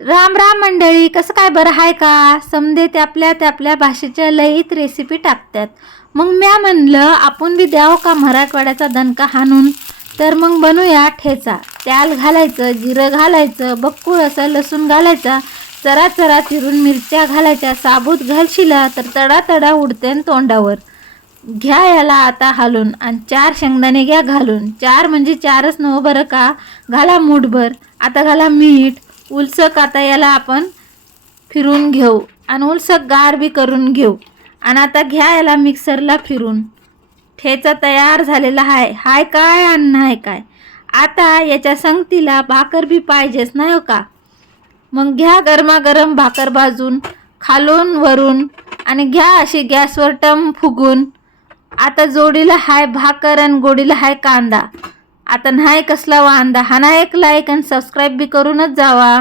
राम राम मंडळी कसं काय बरं आहे का? समजे ते आपल्या त्या आपल्या भाषेच्या लईत रेसिपी टाकतात. मग म्या म्हणलं आपण बी द्यावं का मराठवाड्याचा दणका हाणून? तर मग बनवूया ठेचा. त्याल घालायचं जिरं घालायचं बक्कूळ असं लसूण घालायचा. चरा चरा चिरून मिरच्या घालायच्या. साबूत घालशिला तर तडा तडा उडते तोंडावर. घ्या याला आता हालून आणि चार शेंगदाणे घ्या घालून. चार म्हणजे चारच नव बरं का? घाला मूठभर. आता घाला मीठ. उलसक आता याला आपण फिरून घेऊ आणि उलसक गार बी करून घेऊ. आणि आता घ्या याला मिक्सरला फिरून. ठेचा तयार झालेला आहे हाय काय आणि नाही काय? आता याच्या संगतीला भाकर बी पाहिजेच नाही हो का? मग घ्या गरमागरम भाकर भाजून खालून वरून आणि घ्या अशी गॅसवर टम फुगून. आता जोडीला हाय भाकर आणि गोडीला हाय कांदा. आता नाही कसला वांदा हा ना एक लाईक आणि सबस्क्राईब बी करूनच जावा.